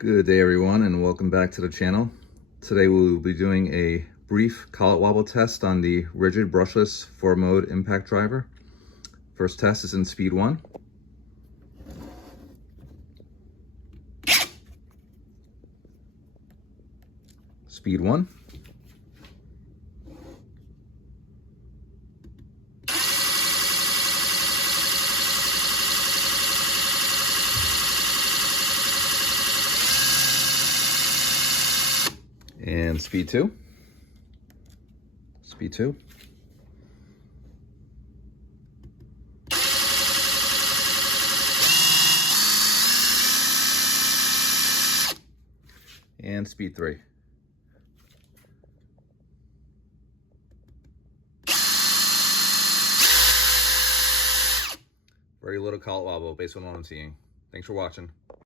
Good day everyone, and welcome back to the channel. Today we will be doing a brief collet wobble test on the Ridgid brushless 4-mode impact driver. First test is in speed 1. Speed 1. And speed 2. Speed 2. And speed 3. Very little collet wobble based on what I'm seeing. Thanks for watching.